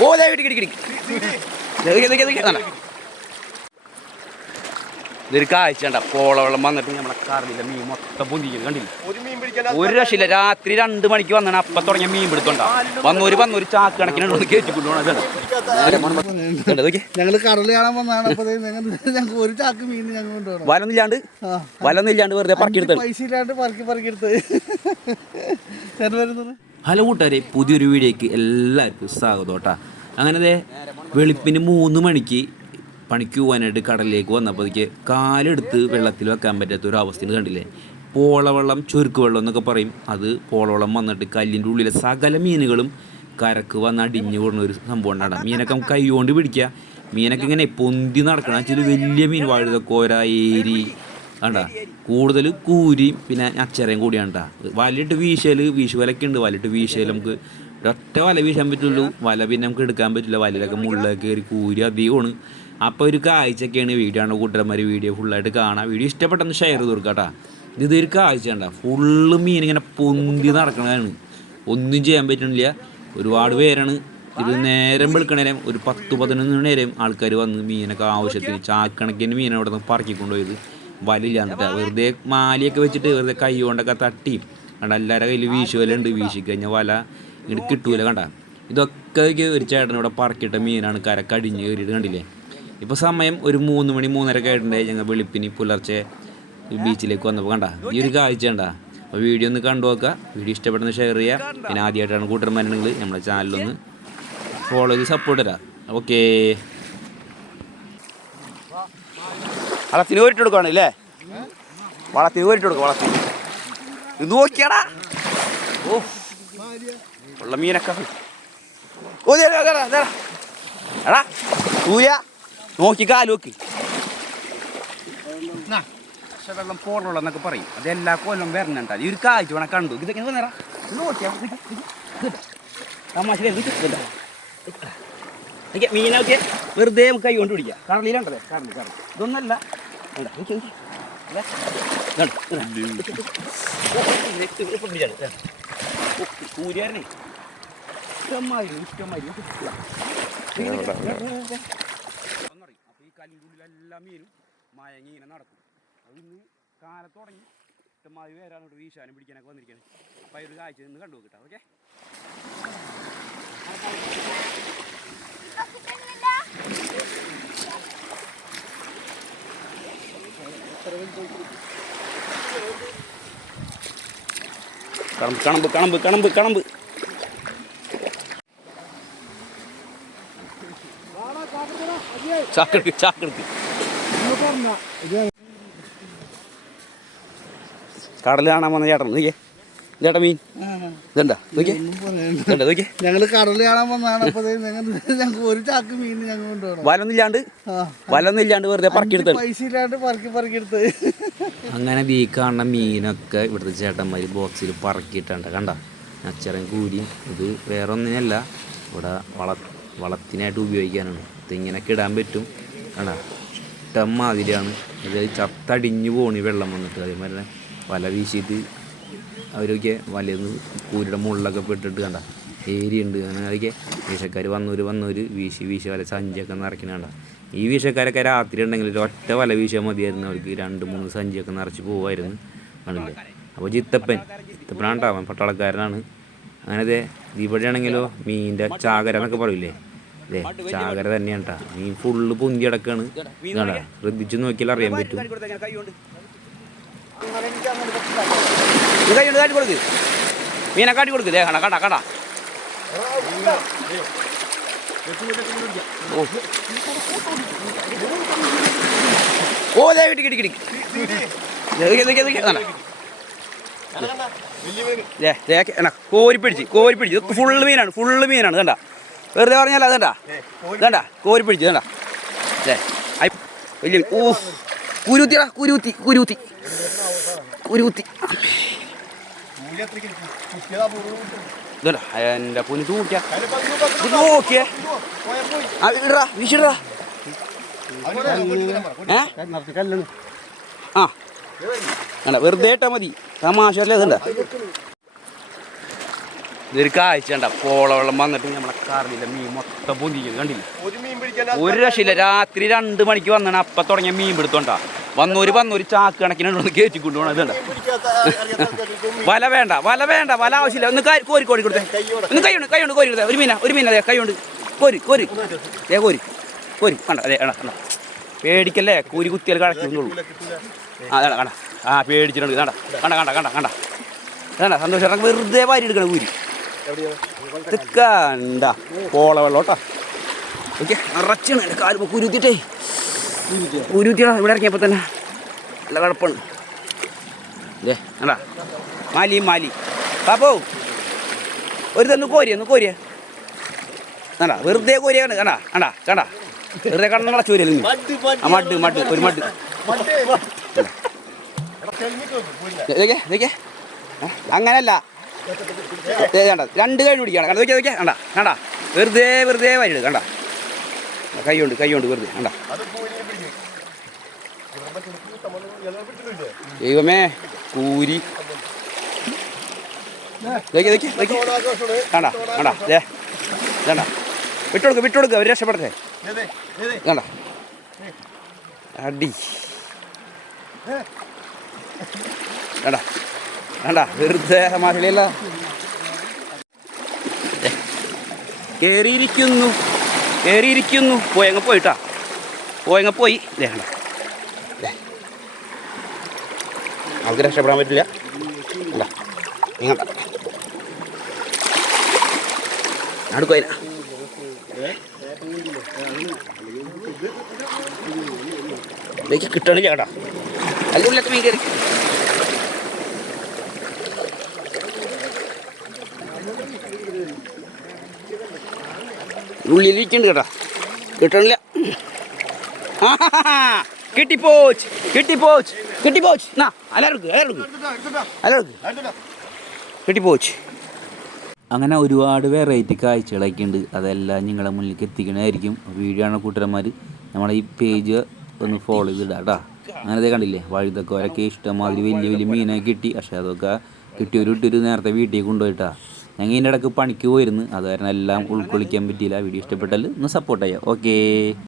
ഓ ദേ കിട്ടി കിട്ടി കിട്ടി. ഇതൊരു കാഴ്ച കണ്ട പോളവെള്ളം വന്നിട്ട് നമ്മളെ കറിയില്ല മീൻ മൊത്തം പൊന്തിക്കുന്നത് കണ്ടില്ല? ഒരു മീൻ പിടിക്കാൻ ഒരു രക്ഷയില്ല. രാത്രി രണ്ട് മണിക്ക് വന്നാണ് അപ്പം തുടങ്ങിയ മീൻ പിടുത്തോണ്ടാ വന്നൊരു വന്നൊരു ചാക്ക് കണക്കിനുണ്ടോ കയറ്റി കൊണ്ടുപോകണം ഞങ്ങൾ കടൽ കാണാൻ വന്നാണ് അപ്പൊ ഞങ്ങൾ ഞങ്ങൾക്ക് ഒരു ചാക്ക് മീൻ ഞങ്ങൾ കൊണ്ടുപോകണം. വലൊന്നും ഇല്ലാണ്ട്? വെറുതെ പറക്കിയെടുത്ത് പൈസ ഇല്ലാണ്ട് പറക്കി പറക്കി എടുത്ത് ഞാൻ വരുന്നത്? ഹലോ കൂട്ടുകാരെ പുതിയൊരു വീഡിയോയ്ക്ക് എല്ലാവർക്കും സ്വാഗതം കേട്ടാ. അങ്ങനെ ദേ വെളുപ്പിന് മൂന്ന് മണിക്ക് പണിക്ക് പോകാനായിട്ട് കടലിലേക്ക് വന്നപ്പോഴേക്ക് കാലെടുത്ത് വെള്ളത്തിൽ വെക്കാൻ പറ്റാത്ത ഒരു അവസ്ഥയിൽ കണ്ടില്ലേ? പോളവെള്ളം ചുരുക്ക് വെള്ളം എന്നൊക്കെ പറയും. അത് പോളവെള്ളം വന്നിട്ട് കല്ലിന്റെ ഉള്ളിലെ സകല മീനുകളും കരക്ക് വന്ന് അടിഞ്ഞു കൂടുന്ന ഒരു സംഭവം ഉണ്ടാകണം മീനൊക്കെ നമുക്ക് കൈ കൊണ്ട് പിടിക്കുക. മീനൊക്കെ ഇങ്ങനെ പൊന്തി നടക്കണം. ചില വലിയ മീൻ വഴുത കോര ഏരി കണ്ട? കൂടുതൽ കൂരിയും പിന്നെ അച്ചരയും കൂടിയാണ് കേട്ടോ വലയിട്ട് വീശു വലയൊക്കെ ഉണ്ട്. വലയിട്ട് വീശൽ നമുക്ക് ഒറ്റ വല വീശാൻ പറ്റുള്ളൂ. വല പിന്നെ നമുക്ക് എടുക്കാൻ പറ്റില്ല. വലയിലൊക്കെ മുള്ളൊക്കെ കയറി കൂരി അധികമാണ്. അപ്പോൾ ഒരു കാഴ്ചയൊക്കെയാണ് വീഡിയോ ആണ്. കൂട്ടന്മാർ വീഡിയോ ഫുള്ളായിട്ട് കാണാം. വീഡിയോ ഇഷ്ടപ്പെട്ടെന്ന് ഷെയർ ചെയ്ത് കൊടുക്കാം കേട്ടോ ഇത് ഒരു കാഴ്ച കണ്ട. ഫുള്ള് മീൻ ഇങ്ങനെ പൊന്തി നടക്കണതാണ്. ഒന്നും ചെയ്യാൻ പറ്റണില്ല. ഒരുപാട് പേരാണ്. ഇത് നേരം വെളുക്കണേരം ഒരു പത്ത് പതിനൊന്ന് നേരം ആൾക്കാർ വന്ന് മീനൊക്കെ ആവശ്യത്തിന് ചാക്കണക്കിന് മീനെ അവിടെ നിന്ന് പറക്കിക്കൊണ്ടുപോയത് വലയില്ലാന്നിട്ട് വെറുതെ മാലിയൊക്കെ വെച്ചിട്ട് വെറുതെ കൈ കൊണ്ടൊക്കെ തട്ടി. കണ്ട എല്ലാവരുടെ കയ്യിൽ വീശി കഴിഞ്ഞാൽ വല ഇങ്ങോട്ട് കിട്ടൂല കണ്ട. ഇതൊക്കെ ഒരു ചേട്ടൻ ഇവിടെ പറക്കിയിട്ട മീനാണ്. കര കരക്കടിഞ്ഞ് കയറിയിട്ട് കണ്ടില്ലേ? ഇപ്പോൾ സമയം ഒരു മൂന്ന് മണി മൂന്നരക്കെ ആയിട്ടുണ്ടായി ഞങ്ങൾ വെളുപ്പിന് പുലർച്ചെ ബീച്ചിലേക്ക് വന്നപ്പോൾ കണ്ട ഈ ഒരു കാഴ്ച കണ്ട. അപ്പോൾ വീഡിയോ ഒന്ന് കണ്ടു നോക്കുക വീഡിയോ ഇഷ്ടപ്പെടുന്ന ഷെയർ ചെയ്യുക പിന്നെ ആദ്യമായിട്ടാണ് കൂട്ടർമാരുണ്ടെങ്കിൽ നമ്മുടെ ചാനലൊന്ന് ഫോളോ ചെയ്ത് സപ്പോർട്ട് തരാം ഓക്കേ വളത്തിന് കോരിട്ട് കൊടുക്കുകയാണ് അല്ലേ വളത്തിന് കോരിട്ട് കൊടുക്കുക വളത്തിന്. ഇത് നോക്കിയാടാ. ഓ ഉള്ള മീനൊക്കെ. ഓ ദേ, ദേ, ദേ. എടാ സൂര്യ. നോക്കി കാലുവെക്ക് നോക്ക്. വെള്ളം പോടുള്ള എന്നൊക്കെ പറയും. അത് എല്ലാ കൊല്ലം വരണണ്ട ഈ ഒരു കാഴ്ച വേണം കണ്ടു. ഇതൊക്കെ നേരം ഇത് നോക്കിയാ. തമാശ മീനൊക്കെ വെറുതെ കൈ കൊണ്ട് പിടിക്കാം. കടലിലുണ്ടല്ലേ കടലിൽ കടൽ ഇതൊന്നല്ല. സൂര്യാരനെ ഇഷ്ടമായി ഇഷ്ടമായി അപ്പൊ ഉള്ളിൽ എല്ലാ മീനും മയങ്ങി ഇങ്ങനെ നടക്കും. അത് ഇന്ന് കാലത്ത് തുടങ്ങി. ഇഷ്ടമായി പേരാണ് ഇവിടെ വീശാനും പിടിക്കാനൊക്കെ വന്നിരിക്കുന്നത് അപ്പോൾ ഒരു കാഴ്ച നിന്ന് കണ്ടു നോക്കിട്ടോ ഓക്കെ? കണമ്പ് കണമ്പ് കണമ്പ് കണമ്പ് കണമ്പ്. ചാക്കെടുക്ക് ചാക്കെടുക്ക്. കടൽ കാണാൻ വന്ന ചേട്ടൻ നോക്കിയേ. ചേട്ടാ മീൻ. ഇതുണ്ടാ? നോക്കിയേ. ഞങ്ങൾ കടൽ കാണാൻ വന്നാണ് ഞങ്ങൾ ഞങ്ങൾക്ക് ഒരു ചാക്ക് മീൻ ഞങ്ങൾ കൊണ്ടുപോകണം. വലൊന്നും ഇല്ലാണ്ട് വലൊന്നും ഇല്ലാണ്ട് വെറുതെ പറക്കിയെടുത്ത് പൈസ ഇല്ലാണ്ട് പറക്കി പറക്കിയെടുത്ത് അങ്ങനെ വീ കാണുന്ന മീനൊക്കെ ഇവിടുത്തെ ചേട്ടന്മാർ ബോക്സിൽ പറക്കിയിട്ടുണ്ട്. കണ്ട? അച്ചറൻ കൂരിയും ഇത് വേറെ ഒന്നിനല്ല ഇവിടെ വള വളത്തിനായിട്ട് ഉപയോഗിക്കാനാണ്. ഇതിങ്ങനെയൊക്കെ ഇടാൻ പറ്റും. കണ്ട ഇഷ്ടം മാതിരിയാണ്. ഇത് ചത്തടിഞ്ഞു പോണി വെള്ളം വന്നിട്ട്. അതേമാതിരി തന്നെ വല വീശിയിട്ട് അവരൊക്കെ വലന്ന് കൂരിയുടെ മുകളിലൊക്കെ പെട്ടിട്ട് കണ്ട? ഏരിയുണ്ട് അങ്ങനെ അതൊക്കെ വീശക്കാർ വന്നൂർ വന്നൂർ വീശി വീശി വല സഞ്ചിയൊക്കെ നിറയ്ക്കണ കണ്ട? ഈ വീശക്കാരൊക്കെ രാത്രി ഉണ്ടെങ്കിൽ ഒറ്റ വല വീശാൽ മതിയായിരുന്നു. അവർക്ക് രണ്ട് മൂന്ന് സഞ്ചിയൊക്കെ നിറച്ച് പോകുമായിരുന്നു കണ്ടില്ല അപ്പോൾ ചിത്തപ്പൻ ചിത്തപ്പനാണ് അവൻ പട്ടാളക്കാരനാണ്. അങ്ങനെ അതെ ഇവിടെയാണെങ്കിലോ മീനിന്റെ ചാകര എന്നൊക്കെ പറയില്ലേ ചാകര തന്നെയാണ് കേട്ടാ മീൻ ഫുള്ള് പൊന്തി കിടക്കാണ്. ശ്രദ്ധിച്ചു നോക്കിയാൽ അറിയാൻ പറ്റും. മീനെ കാട്ടി കൊടുക്ക്. ദേ കണ്ട കണ്ട കണ്ട. ഓ. ദേ കിട്ടി കിട്ടി കിട്ടി. കോരി പിടിച്ച് കോരി പിടിച്ച് ഫുള്ള് മീനാണ് ഫുള്ള് മീനാണ് കണ്ട. വെറുതെ പറഞ്ഞാൽ അതണ്ട ഇതണ്ട കോരി പിടിച്ചു കണ്ട അല്ലേ വലിയ ഓ കുരുത്തിടാ കുരുത്തി കുരുത്തി. കുരുത്തി. ഇതല്ല എന്റെ പൊന്നു തൂക്കിയാ. നോക്കിയേ. ആ ഇടാ ഏ? ആ. വേണ്ട വെറുതെ ഇട്ടാ മതി. തമാശ അല്ലേ ഇതുണ്ട ഇതൊരു കാഴ്ച കണ്ട പോളവെള്ളം വന്നിട്ട് നമ്മളെ കറിയില്ല മീൻ മൊത്തം പൊന്തിക്കുന്നത് കണ്ടില്ല? ഒരു രക്ഷയില്ല രാത്രി രണ്ട് മണിക്ക് വന്നാണ് അപ്പം തുടങ്ങിയ മീൻ പിടുത്തോണ്ടാ. വന്നൂര് വന്നൂര് ചാക്ക് കണക്കിന് കയറ്റി കൊണ്ടുപോകണം ഇതുണ്ട വല വേണ്ട വല വേണ്ട വല ആവശ്യമില്ല. ഒന്ന് കോരി കോരി കൊടുത്തേ. ഒന്ന് കൈയുണ്ട് കൈയുണ്ട് കോരി കൊടുത്തേ. ഒരു മീന ഒരു മീന അതെ കൈയുണ്ട് കോരി കോരി. ഏ കോരി കോരി. കണ്ട? അതെ കണ്ട കണ്ട? പേടിക്കല്ലേ? കൂരി കുത്തിയാൽ കടക്കുന്നുള്ളൂ. ആ അതാണ് കണ്ട? ആ പേടിച്ചിട്ടുണ്ട്. കണ്ട? കണ്ട കണ്ട കണ്ട കണ്ട? കണ്ട? സന്തോഷം. വെറുതെ വാരി എടുക്കണം കൂരി. ഇത് കണ്ട പോള വെള്ളം കേട്ടോ. ഓക്കെ നിറച്ചാണ് എന്റെ കാൽ കുരുത്തിട്ടേ കുരുത്തിയാ ഇവിടെ ഇറങ്ങിയപ്പോൾ തന്നെ. നല്ല കുഴപ്പമാണ് ദേ കണ്ടാ? മാലി മാലി. പാപ്പോ ഒരു തന്ന് കോരിയ ഒന്ന് കോരിയ കണ്ടാ വെറുതെ കോരിയാണ്. കണ്ട കണ്ടാ കണ്ടാ. വെറുതെ കണ്ണുള്ള മട്ട് മഡ് മഡ്. ഒരു മഡ്. അങ്ങനല്ല. കണ്ട രണ്ട് കൈ പിടിക്കണം കണ്ട നോക്കിയാ നോക്കിയാ കണ്ട കണ്ട. വെറുതെ വെറുതെ വരിട് കണ്ട. വെറുതെ കണ്ട ചെറുപ്പം നമ്മൾ ഇളവ് പിടിക്കുന്നില്ലേ ദൈവമേ കൂരി. കണ്ട കണ്ട ദേ കണ്ട. വിട്ടുകൊടുക്ക് വിട്ടുകൊടുക്ക് അവർ രക്ഷപ്പെടട്ടെ. കണ്ട. അടി. കണ്ട. കണ്ട വെറുതെ തമാശയിലല്ല കേറിയിരിക്കുന്നു കയറിയിരിക്കുന്നു പോയങ്ങ പോയിട്ടാ. പോയങ്ങ പോയി. വേണ്ട. നമുക്ക് രക്ഷപ്പെടാൻ പറ്റില്ല. അല്ല നീ കണ്ട. അടുക്കോയില്ല ഇതിലേക്ക് കിട്ടണില്ല കേട്ടാ ഉള്ളിലൊക്കെ മീൻ കയറി. ഉള്ളിലിരിക്കുന്നുണ്ട് കേട്ടാ. കിട്ടണില്ല. കിട്ടിപ്പോച്ച് കിട്ടിപ്പോച്ച് കിട്ടിപ്പോച്ച്. നാ അലർക്ക് അലർക്ക് അലർക്ക് കിട്ടിപ്പോച്ച്. അങ്ങനെ ഒരുപാട് വെറൈറ്റി കാഴ്ചകളൊക്കെ ഉണ്ട് അതെല്ലാം നിങ്ങളെ മുന്നിലേക്ക് എത്തിക്കണമായിരിക്കും വീഡിയോ ആണ് കൂട്ടുകാരന്മാർ നമ്മുടെ ഈ പേജ് ഒന്ന് ഫോളോ ചെയ്തിടാം കേട്ടോ. അങ്ങനെ ദേ കണ്ടില്ലേ? ഇഷ്ടം ഇഷ്ടംമാതിരി വലിയ വലിയ മീനൊക്കെ കിട്ടി. പക്ഷേ അതൊക്കെ കിട്ടിയൊരു ഇട്ടൊരു നേരത്തെ വീട്ടിൽ കൊണ്ടുപോയിട്ടാ. ഞങ്ങൾ ഇതിന്റെ ഇടയ്ക്ക് പണിക്ക് പോയിരുന്നു. അത് കാരണം എല്ലാം ഉൾക്കൊള്ളിക്കാൻ പറ്റിയില്ല. വീഡിയോ ഇഷ്ടപ്പെട്ടാൽ ഒന്ന് സപ്പോർട്ട് ചെയ്യാം ഓക്കേ